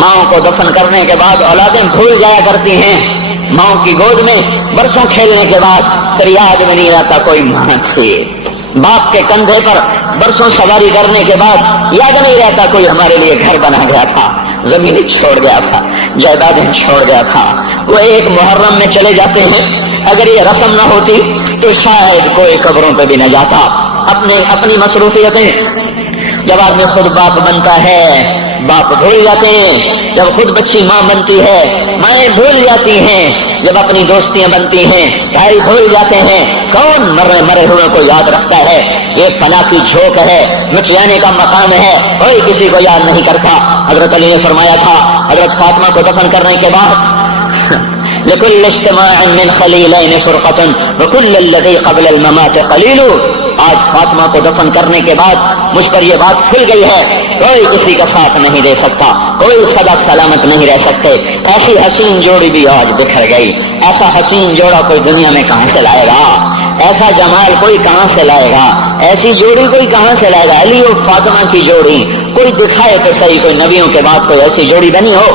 ماں کو دفن کرنے کے بعد اولادیں بھول جایا کرتی ہیں، ماں کی گود میں برسوں کھیلنے کے بعد پھر یاد میں نہیں رہتا کوئی ماں تھی، باپ کے کندھے پر برسوں سواری کرنے کے بعد یاد نہیں رہتا کوئی ہمارے لیے گھر بنا گیا تھا، زمینیں چھوڑ گیا تھا، جائیدادیں چھوڑ گیا تھا۔ وہ ایک محرم میں چلے جاتے ہیں، اگر یہ رسم نہ ہوتی تو شاید کوئی قبروں پہ بھی نہ جاتا۔ اپنی مصروفیتیں، جب آدمی خود باپ بنتا ہے باپ بھول جاتے ہیں، جب خود بچی ماں بنتی ہے مائیں بھول جاتی ہیں، جب اپنی دوستیاں بنتی ہیں بھائی بھول جاتے ہیں۔ کون مرے ہوئے کو یاد رکھتا ہے؟ یہ فنا کی جھوک ہے، مٹ جانے کا مقام ہے، کوئی کسی کو یاد نہیں کرتا۔ حضرت علی نے فرمایا تھا حضرت فاطمہ کو دفن کرنے کے بعد لكل اجتماع من خليلين فرقة وكل الذي قبل الممات قليل۔ آج فاطمہ کو دفن کرنے کے بعد مجھ پر یہ بات کھل گئی ہے، کوئی کسی کا ساتھ نہیں دے سکتا، کوئی سدا سلامت نہیں رہ سکتے۔ ایسی حسین جوڑی بھی آج بکھر گئی، ایسا حسین جوڑا کوئی دنیا میں کہاں سے لائے گا، ایسا جمال کوئی کہاں سے لائے گا، ایسی جوڑی کوئی کہاں سے لائے گا۔ علی اور فاطمہ کی جوڑی کوئی دکھائے تو صحیح، کوئی نبیوں کے بعد کوئی ایسی جوڑی بنی ہو،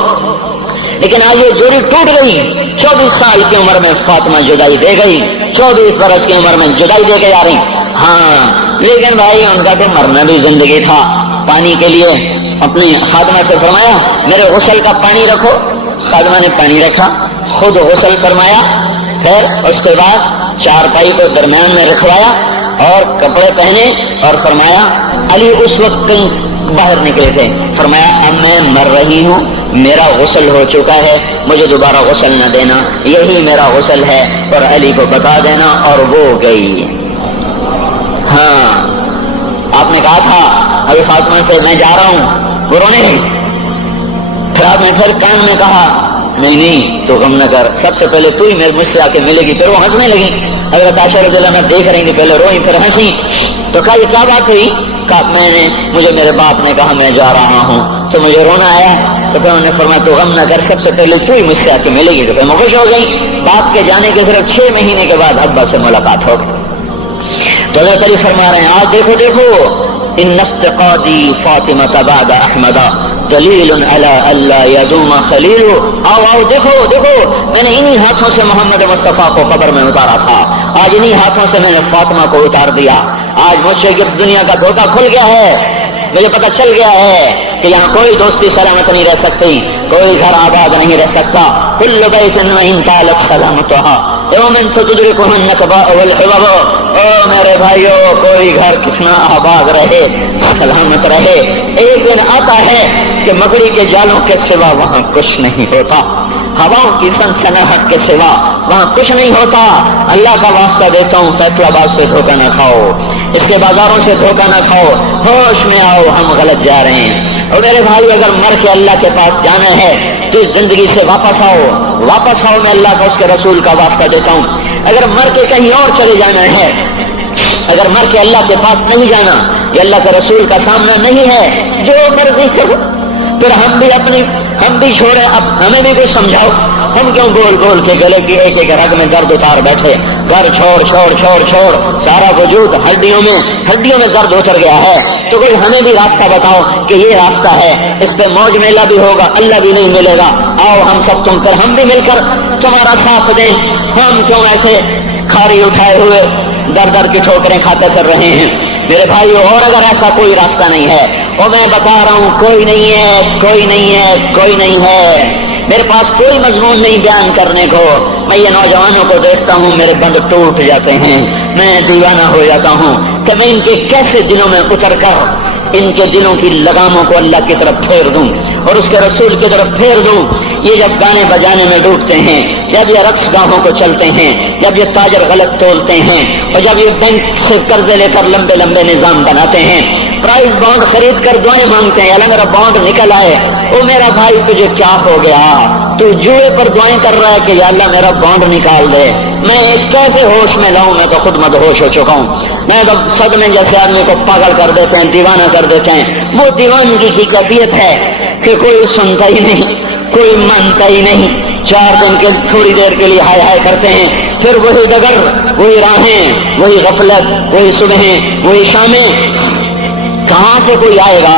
لیکن آج یہ جوڑی ٹوٹ گئی۔ 24 سال کی عمر میں فاطمہ جدائی دے گئی، 24 برس کی عمر میں جدائی دے کے آ رہی۔ ہاں لیکن بھائی ان کا تو مرنا بھی زندگی تھا۔ پانی کے لیے اپنی خادمہ سے فرمایا میرے غسل کا پانی رکھو، خادمہ نے پانی رکھا، خود غسل فرمایا، پھر اس کے بعد چارپائی کو درمیان میں رکھوایا اور کپڑے پہنے اور فرمایا علی اس وقت کہیں باہر نکلے تھے، فرمایا اب میں مر رہی ہوں، میرا غسل ہو چکا ہے، مجھے دوبارہ غسل نہ دینا، یہی میرا غسل ہے اور علی کو بتا دینا، اور وہ گئی۔ ہاں آپ نے کہا تھا ابھی فاطمہ سے میں جا رہا ہوں، وہ رونے لگی، پھر آپ نے پھر کان میں کہا نہیں تو غم نہ کر، سب سے پہلے تو ہی مجھ سے آ کے ملے گی۔ پھر وہ ہنسنے لگی، حضرت عائشہ رضی اللہ عنہا دیکھ رہی تھی، پہلے روئی پھر ہنسی، تو کہا یہ کیا بات ہوئی؟ کہا مجھے میرے باپ نے کہا میں جا رہا ہوں تو مجھے رونا آیا، تو پھر انہوں نے فرمایا تو غم نہ کر، سب سے پہلے تو ہی مجھ سے آ کے ملے گی۔ تو پھر میں خوش ہو گئی۔ باپ کے جانے کے صرف 6 مہینے کے بعد ابا سے ملاقات ہو گئی۔ تو حضرت علی فرما رہے ہیں آج دیکھو ان افتقادی فاطمہ بعد احمد دلیل علی اللہ یدوم خلیل۔ آؤ دیکھو میں نے انہی ہاتھوں سے محمد مصطفیٰ کو قبر میں اتارا تھا، آج انہی ہاتھوں سے میں نے فاطمہ کو اتار دیا۔ آج مجھ سے دنیا کا دھوکہ کھل گیا ہے، مجھے پتہ چل گیا ہے کہ یہاں کوئی دوستی سلامت نہیں رہ سکتی، کوئی گھر آباد نہیں رہ سکتا۔ کل بیت وإن طالت سلامتها یوم ستدرکہ النکباء والعوض۔ او میرے بھائیو، کوئی گھر کتنا آباد رہے، سلامت رہے، ایک دن آتا ہے کہ مکڑی کے جالوں کے سوا وہاں کچھ نہیں ہوتا، ہواؤں کی سنسناہٹ کے سوا وہاں کچھ نہیں ہوتا۔ اللہ کا واسطہ دیتا ہوں فیصلہ آباد سے دھوکہ نہ کھاؤ، اس کے بازاروں سے دھوکہ نہ کھاؤ، ہوش میں آؤ، ہم غلط جا رہے ہیں۔ اور میرے بھائی اگر مر کے اللہ کے پاس جانا ہے تو اس زندگی سے واپس آؤ، میں اللہ کا اس کے رسول کا واسطہ دیتا ہوں۔ اگر مر کے کہیں اور چلے جانا ہے، اگر مر کے اللہ کے پاس نہیں جانا یا اللہ کے رسول کا سامنا نہیں ہے، جو مرضی کرو، پھر ہم بھی چھوڑے، اب ہمیں بھی کچھ سمجھاؤ، ہم کیوں گول گول کے گلے کی ایک ایک رگ میں درد اتار بیٹھے، گھر چھوڑ سارا وجود ہڈیوں میں درد اتر گیا ہے، تو کوئی ہمیں بھی راستہ بتاؤ کہ یہ راستہ ہے، اس پہ موج میلہ بھی ہوگا، اللہ بھی نہیں ملے گا، آؤ ہم سب تم کر ہم بھی مل کر تمہارا ساتھ دیں۔ ہم کیوں ایسے کھاری اٹھائے ہوئے در کی ٹھوکریں کھاتے پھر رہے ہیں؟ میرے بھائیو، اور اگر ایسا کوئی راستہ نہیں ہے، اور میں بتا رہا ہوں کوئی نہیں ہے، میرے پاس کوئی مضمون نہیں بیان کرنے کو، میں یہ نوجوانوں کو دیکھتا ہوں میرے بند ٹوٹ جاتے ہیں، میں دیوانہ ہو جاتا ہوں کہ میں ان کے کیسے دلوں میں اتر کر ان کے دلوں کی لگاموں کو اللہ کی طرف پھیر دوں اور اس کے رسول کی طرف پھیر دوں۔ یہ جب گانے بجانے میں ڈوبتے ہیں، جب یہ رقص گاہوں کو چلتے ہیں، جب یہ تاجر غلط تولتے ہیں، اور جب یہ بینک سے قرضے لے کر لمبے لمبے نظام بناتے ہیں، پرائز بانڈ خرید کر دعائیں مانگتے ہیں، اللہ میرا بانڈ نکل آئے، او میرا بھائی تجھے کیا ہو گیا؟ تو جوئے پر دعائیں کر رہا ہے کہ یا اللہ میرا بانڈ نکال دے۔ میں کیسے ہوش میں لاؤں؟ میں تو خود مدہوش ہو چکا ہوں۔ میں تو صدمے جیسے آدمی کو پاگل کر دیتے ہیں، دیوانہ کر دیتے ہیں۔ وہ دیوانگی کی کیفیت ہے کہ کوئی سنتا ہی نہیں، کوئی مانتا ہی نہیں، 4 دن کے تھوڑی دیر کے لیے ہائے ہائے کرتے ہیں، پھر وہی ڈگر، وہی راہیں، وہی غفلت، وہی صبحیں، وہی شامیں۔ کہاں سے کوئی آئے گا؟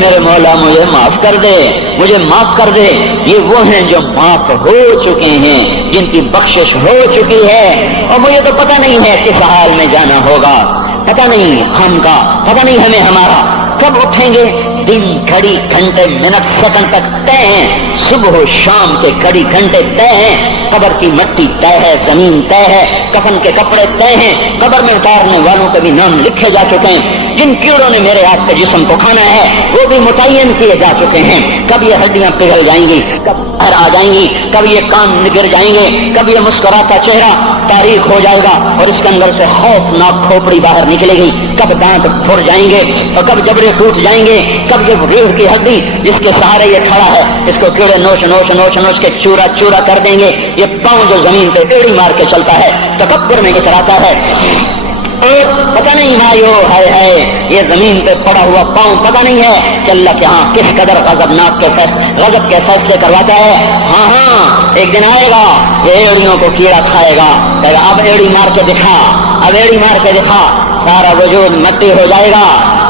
میرے مولا مجھے معاف کر دے، مجھے معاف کر دے۔ یہ وہ ہیں جو معاف ہو چکے ہیں، جن کی بخشش ہو چکی ہے، اور مجھے تو پتہ نہیں ہے کس حال میں جانا ہوگا، پتہ نہیں ہم کا، پتہ نہیں ہمیں ہمارا کب اٹھیں گے۔ دن گھڑی گھنٹے منٹ سیکنڈ تک طے ہیں، صبح و شام کے گھڑی گھنٹے طے ہیں، قبر کی مٹی طے ہے، زمین طے ہے، کفن کے کپڑے طے ہیں، قبر میں اتارنے والوں کے بھی نام لکھے جا چکے ہیں۔ جن کیڑوں نے میرے آپ کے جسم کو کھانا ہے وہ بھی متعین کیے جا چکے ہیں۔ کب یہ ہڈیاں پگھل جائیں گی، کب ہر آ جائیں گی، کب یہ کان گر جائیں گے، کب یہ مسکراتا چہرہ تاریخ ہو جائے گا اور اس کے اندر سے خوفناک کھوپڑی باہر نکلے گی، کب دانت پھٹ جائیں گے اور کب جبڑے ٹوٹ جائیں گے، کب یہ ریڑھ کی ہڈی جس کے سہارے یہ کھڑا ہے اس کو کیڑے نوچ نوچ نوچ نوچ کے چورا چورا کر دیں گے۔ یہ پاؤں جو زمین پہ ایڑی مار کے چلتا ہے تکبر میں اتراتا ہے، اور پتہ نہیں بھائیو ہے یہ زمین پہ پڑا ہوا پاؤں پتہ نہیں ہے کہ اللہ کے ہاں کس قدر غضب کے فیصلے کرواتا ہے۔ ہاں ہاں ایک دن آئے گا یہ ایڑیوں کو کیڑا کھائے گا، کہے گا اب ایڑی مار کے دکھا، اب ایڑی مار کے دکھا، سارا وجود مٹی ہو جائے گا،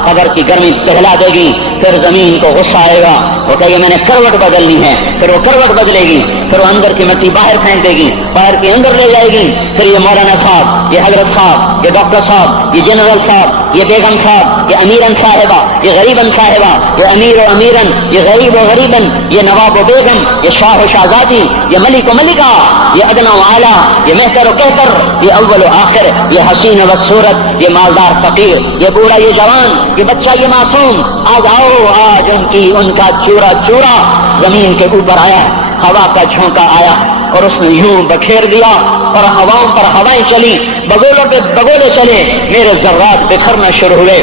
قبر کی گرمی پگھلا دے گی، پھر زمین کو غصہ آئے گا، وہ کہے گا میں نے کروٹ بدلنی ہے، پھر وہ کروٹ بدلے گی، پھر وہ اندر کی مٹی باہر پھینک دے گی، باہر کی اندر لے جائے گی، پھر یہ مولانا صاحب، یہ حضرت صاحب، یہ ڈاکٹر صاحب، یہ جنرل صاحب، یہ بیگم صاحب، یہ امیرن صاحبہ، یہ غریبن صاحبہ، یہ امیر و امیرن، یہ غریب و غریبن، یہ نواب و بیگم، یہ شاہ و شہزادی، یہ ملک و ملکہ، یہ ادنا و اعلیٰ، یہ مہتر و کہتر، یہ اول و آخر، یہ حسین و صورت، یہ مالدار فقیر، یہ بوڑھا یہ جوان، یہ بچہ یہ معصوم، آج آؤ آج ان کا چورا چورا زمین کے اوپر آیا، ہوا کا جھونکا آیا اور اس نے یوں بکھیر دیا اور ہواؤں پر ہوائیں چلی، بگولوں پہ بگولے چلے، میرے ذرات بکھرنا شروع ہوئے،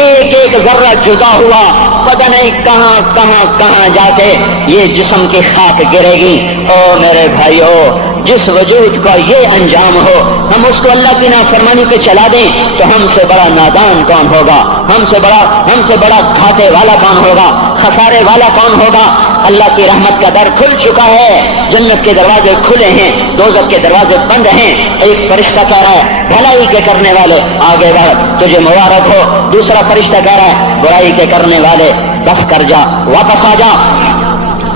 ایک ایک ذرہ جدا ہوا، پتہ نہیں کہاں کہاں کہاں جا کے یہ جسم کی خاک گرے گی۔ او میرے بھائیو، جس وجود کا یہ انجام ہو ہم اس کو اللہ کی نافرمانی پہ چلا دیں تو ہم سے بڑا نادان کون ہوگا، ہم سے بڑا گھاٹے والا کون ہوگا، خسارے والا کون ہوگا۔ اللہ کی رحمت کا در کھل چکا ہے، جنت کے دروازے کھلے ہیں، دوزخ کے دروازے بند ہیں۔ ایک فرشتہ کہہ رہا ہے بھلائی کے کرنے والے آگے بڑھ تجھے مبارک ہو، دوسرا فرشتہ کہہ رہا ہے برائی کے کرنے والے بس کر جا، واپس آ جا۔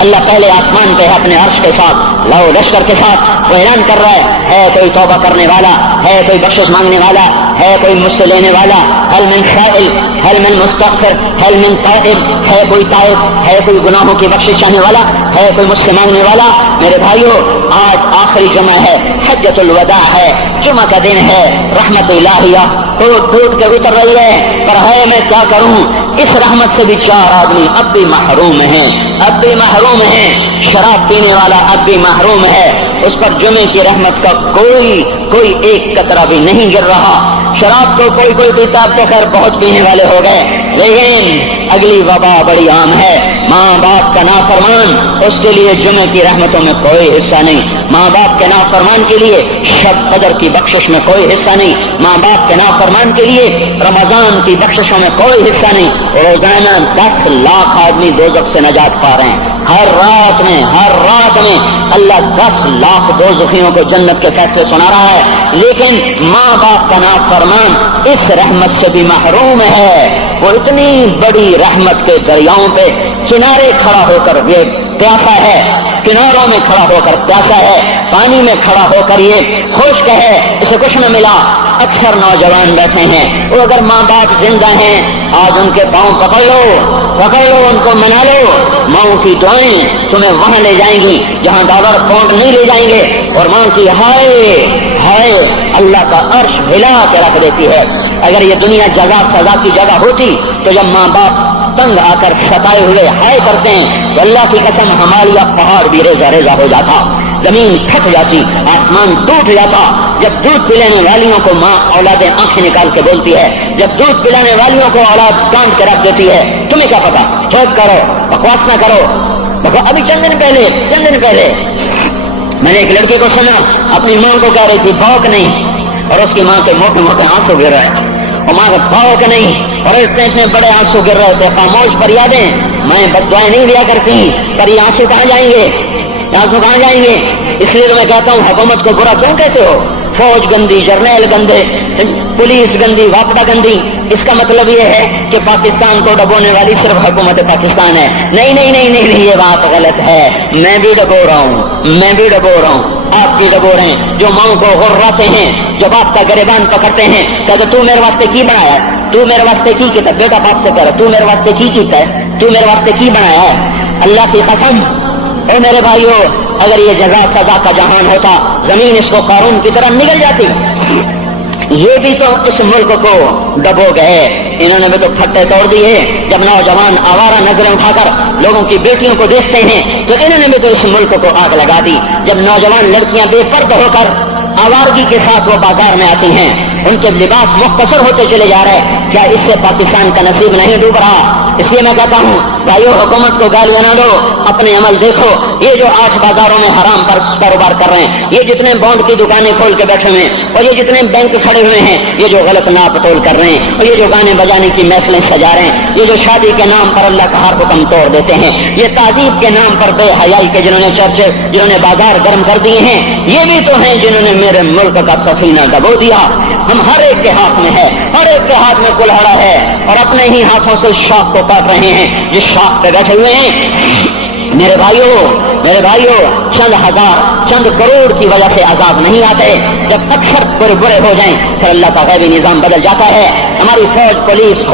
اللہ پہلے آسمان پہ ہے اپنے عرش کے ساتھ، لو لشکر کے ساتھ، وہ اعلان کر رہا ہے کوئی توبہ کرنے والا، ہے کوئی بخشش مانگنے والا، ہے کوئی مجھ سے لینے والا، هل من سائل، هل من مستغفر، هل من تائب، ہے کوئی تائب، ہے کوئی گناہوں کی بخشش چاہنے والا، ہے کوئی مجھ سے مانگنے والا۔ میرے بھائیو، آج آخری جمعہ ہے، حجۃ الوداع ہے، جمعہ کا دن ہے، رحمت الہیہ ٹوٹ کے اتر رہی ہے، پر ہے میں کیا کروں، اس رحمت سے بھی 4 آدمی اب بھی محروم ہیں، اب بھی محروم ہیں۔ شراب پینے والا اب بھی محروم ہے، اس پر جمعے کی رحمت کا کوئی ایک قطرہ بھی نہیں گر رہا۔ شراب تو کوئی پیتا، اب تو خیر بہت پینے والے ہو گئے، لیکن اگلی وبا بڑی عام ہے، ماں باپ کا نافرمان، اس کے لیے جمعے کی رحمتوں میں کوئی حصہ نہیں، ماں باپ کے نافرمان کے لیے شب قدر کی بخشش میں کوئی حصہ نہیں، ماں باپ کے نافرمان کے لیے رمضان کی بخششوں میں کوئی حصہ نہیں۔ روزانہ 10 لاکھ آدمی دوزخ سے نجات پا رہے ہیں، ہر رات میں اللہ 10 لاکھ دوزخیوں کو جنت کے فیصلے سنا رہا ہے، لیکن ماں باپ کا نافرمان اس رحمت سے بھی محروم ہے۔ وہ اتنی بڑی رحمت کے دریاؤں پہ کنارے کھڑا ہو کر یہ پیاسا ہے، کناروں میں کھڑا ہو کر پیاسا ہے، پانی میں کھڑا ہو کر یہ خشک ہے، اسے کچھ نہ ملا۔ اکثر نوجوان بیٹھے ہیں، وہ اگر ماں باپ زندہ ہیں آج ان کے پاؤں پکڑ لو، ان کو منا لو، ماؤں کی دعائیں تمہیں وہاں لے جائیں گی جہاں ڈالر پونٹ نہیں لے جائیں گے، اور ماں کی ہائے اللہ کا عرش ہلا کے رکھ دیتی ہے۔ اگر یہ دنیا جزا سزا کی جگہ ہوتی تو جب ماں باپ تنگ آ کر ستائے ہوئے ہائے کرتے ہیں تو اللہ کی قسم ہمارا پہاڑ بھی ریزہ ہو جاتا، زمین پھٹ جاتی، آسمان ٹوٹ جاتا۔ جب دودھ پلانے والیوں کو ماں اولادیں آنکھیں نکال کے بولتی ہے، جب دودھ پلانے والیوں کو اولاد کاٹ کے رکھ دیتی ہے، تمہیں کیا پتا، چوٹ کرو، بکواس نہ کرو۔ ابھی چند دن پہلے میں نے ایک لڑکی کو سنا، اپنی ماں کو کہہ رہی تھی بھوک نہیں، اور اس کی ماں کے موٹے آنسو گر رہے ہیں، اور ماں کا بھوک نہیں، اور اتنے بڑے آنسو گر رہے تھے۔ خاموش فریادیں، میں بد دعائیں نہیں دیا کرتی، پر یہ آنسو کہاں جائیں گے؟ اس لیے تو میں کہتا ہوں حکومت کو برا کیوں کہتے ہو؟ فوج گندی، جرنیل گندے، پولیس گندی، واپڈا گندی، اس کا مطلب یہ ہے کہ پاکستان کو ڈبونے والی صرف حکومت پاکستان ہے. نہیں نہیں نہیں نہیں نہیں، یہ بات غلط ہے. میں بھی ڈبو رہا ہوں، آپ کی ڈبو رہے ہیں جو ماؤں کو غراتے ہیں، جو باپ کا گریبان پکڑتے ہیں. کہ تو میرے واسطے کی بنایا ہے، تو میرے واسطے کی کیتا؟ بیٹا باپ سے کہہ رہا تو میرے واسطے کی کیتا ہے، تو میرے واسطے کی بنایا ہے؟ اللہ کی قسم اے میرے بھائیو، اگر یہ جزا سزا کا جہان ہوتا زمین اس کو قارون کی طرح نگل جاتی. یہ بھی تو اس ملک کو ڈبو گئے، انہوں نے بھی تو پھٹے توڑ دیے. جب نوجوان آوارہ نظریں اٹھا کر لوگوں کی بیٹیوں کو دیکھتے ہیں تو انہوں نے بھی تو اس ملک کو آگ لگا دی. جب نوجوان لڑکیاں بے پردہ ہو کر آوارگی کے ساتھ وہ بازار میں آتی ہیں، ان کے لباس مختصر ہوتے چلے جا رہے ہیں، کیا اس سے پاکستان کا نصیب نہیں ڈوب رہا؟ اس لیے میں کہتا ہوں بھائیو، حکومت کو گالیاں نہ دو، اپنے عمل دیکھو. یہ جو 8 بازاروں میں حرام پر کاروبار کر رہے ہیں، یہ جتنے بانڈ کی دکانیں کھول کے بیٹھے ہوئے ہیں، اور یہ جتنے بینک کھڑے ہوئے ہیں، یہ جو غلط ناپ تول کر رہے ہیں، اور یہ جو گانے بجانے کی محفلیں سجا رہے ہیں، یہ جو شادی کے نام پر اللہ کا ہر حکم توڑ دیتے ہیں، یہ تعذیب کے نام پر بے حیائی کے جنہوں نے چرچے، جنہوں نے بازار گرم کر دیے ہیں، یہ بھی تو ہیں جنہوں نے میرے ملک کا سفینہ ڈبو دیا. ہم ہر ایک کے ہاتھ میں ہے، ہر ایک کے ہاتھ میں کلہاڑا ہے، اور اپنے ہی ہاتھوں سے شاخ کو کاٹ رہے ہیں جس شاخ پہ بیٹھے ہوئے ہیں. میرے بھائیوں، چند ہزار چند کروڑ کی وجہ سے عذاب نہیں آتے. جب اکثر برے ہو جائیں پھر اللہ کا غیبی نظام بدل جاتا ہے. ہماری فوج، پولیس،